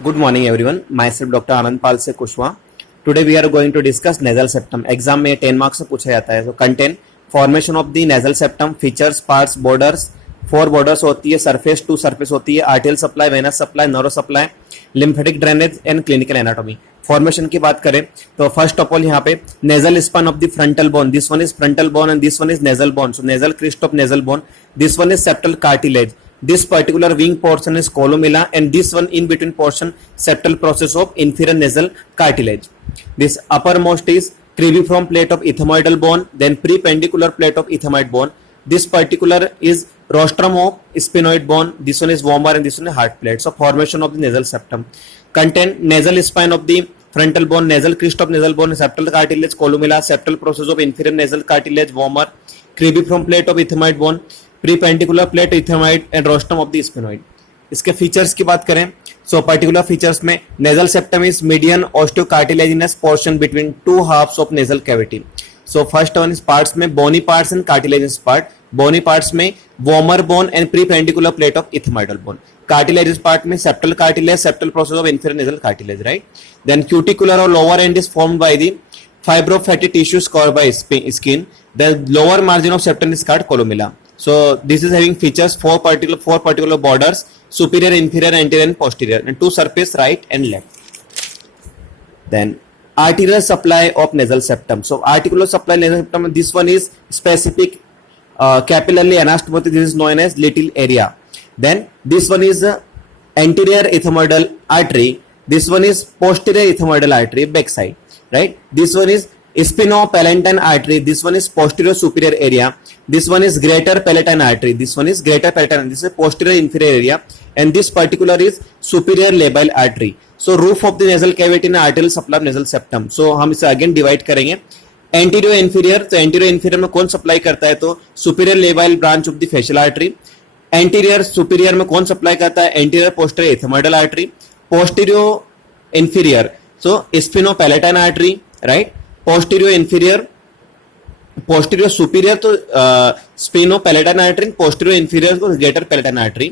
Good morning everyone. Myself Dr. Anand Pal se Kushwa. Today we are going to discuss nasal septum. Exam में 10 marks से पूछा जाता है. So content formation of the nasal septum, features, parts, borders. 4 borders होती है, surface to surface होती है, arterial supply, venous supply, neuro supply, lymphatic drainage and clinical anatomy. Formation की बात करें तो फर्स्ट ऑफ ऑल यहाँ पे nasal spine of the frontal bone, this one is frontal bone and this one is nasal bone. So nasal crest of nasal bone, this one is septal cartilage. This particular wing portion is columella and this one in between portion septal process of inferior nasal cartilage. This uppermost is cribriform plate of ethmoidal bone, then prependicular plate of ethmoid bone. This particular is rostrum of sphenoid bone. This one is vomer and this one is heart plate. So formation of the nasal septum. Content nasal spine of the frontal bone, nasal crest of nasal bone, septal cartilage, columella, septal process of inferior nasal cartilage, vomer, cribriform plate of ethmoid bone, perpendicular plate ethmoid and rostrum of the sphenoid. इसके features की बात करें so particular features में nasal septum is median osteocartilaginous portion between two halves of nasal cavity. So first one is parts में bony parts and cartilaginous part. Bony parts में vomer bone and perpendicular plate of ethmoidal bone. Cartilaginous part में septal cartilage, septal process of inferior nasal cartilage, right. Then cuticular और lower and is formed by the fibrofatty tissues covered by skin. The lower margin of septum is called columella. So this is having features four particular borders: superior, inferior, anterior, and posterior, and two surface right and left. Then arterial supply of nasal septum. So articular supply nasal septum. This one is specific capillarily anastomosis. This is known as little area. Then this one is anterior ethmoidal artery. This one is posterior ethmoidal artery, back side. Right, this one is spinopalatine artery, this one is posterior superior area, this one is greater palatine artery, this one is greater palatine, this is posterior inferior area, and this particular is superior labile artery. So roof of the nasal cavity and arterial supply of nasal septum. So हम इसे again divide करेंगे anterior inferior. तो anterior inferior में कौन supply करता है तो superior labile branch of the facial artery. anterior superior में कौन supply करता है anterior posterior ethmoidal artery. posterior inferior so sphenopalatine artery, right. posterior inferior, posterior superior तो sphenopalatine artery, posterior inferior को greater palatine artery.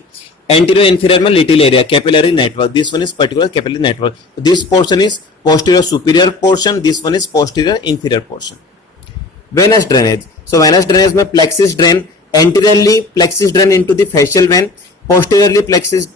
anterior inferior में little area, capillary network. This one is particular capillary network. This portion is posterior superior portion, this one is posterior inferior portion. Venous drainage. So venous drainage में plexus drain, anteriorly plexus drain into the facial vein, posteriorly plexus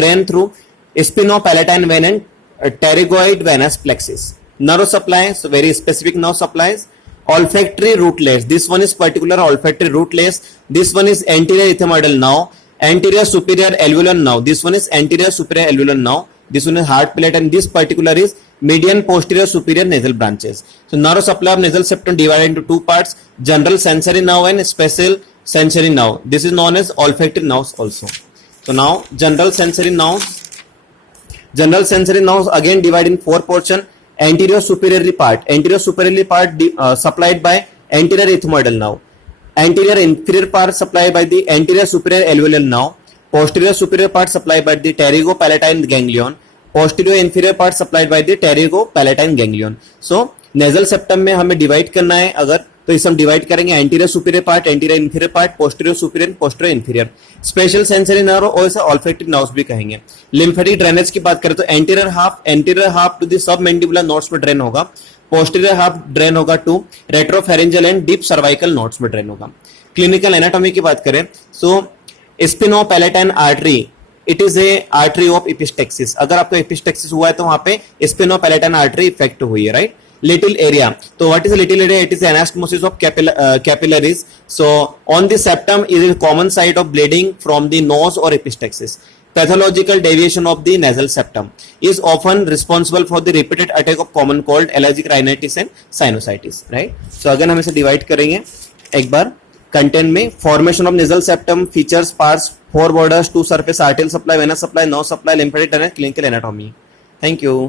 drain through spinopalatine vein and pterygoid venous plexus. Nerve supply, so very specific nerve supplies. Olfactory rootlets. This one is particular olfactory rootlets. This one is anterior ethmoidal nerve, anterior superior alveolar nerve. This one is anterior superior alveolar nerve. This one is heart plate, and this particular is median posterior superior nasal branches. So nerve supply of nasal septum divided into two parts: general sensory nerve and special sensory nerve. This is known as olfactory nerves also. So now general sensory nerves. General sensory nerves again divided in four portion. Anterior superiorly part. Anterior superiorly part supplied by anterior ethmoidal nerve. Anterior inferior part supplied by the anterior superior alveolar nerve. Posterior superior part supplied by the pterygopalatine ganglion. Posterior inferior part supplied by the pterygopalatine ganglion. So nasal septum में हमें divide करना है अगर तो इसे हम divide करेंगे anterior superior part, anterior inferior part, posterior superior, posterior inferior. Special sensory nerve और इसे ऑल्फैक्टरी नर्व्स भी कहेंगे. लिम्फेटिक ड्रेनेज की बात करें तो anterior half to the submandibular nodes में ड्रेन होगा. पोस्टीरियर हाफ ड्रेन होगा to retropharyngeal and deep cervical nodes में ड्रेन होगा. क्लिनिकल एनाटॉमी की बात करें so sphenopalatine artery it is a artery of epistaxis. अगर आपको एपिस्टेक्सिस हुआ है तो वहां पे स्पिनोपैलेटाइन आर्टरी इफेक्ट हुई है, right. Little area. So what is a little area? It is anastomosis of capillaries. So on the septum is a common site of bleeding from the nose or epistaxis. Pathological deviation of the nasal septum is often responsible for the repeated attack of common cold, allergic rhinitis and sinusitis. Right? So again हम इसे divide करेंगे एक बार. Content में formation of nasal septum, features, parts, four borders, two surface, arterial supply, venous supply, nerve supply, lymphatic drainage, clinical anatomy. Thank you.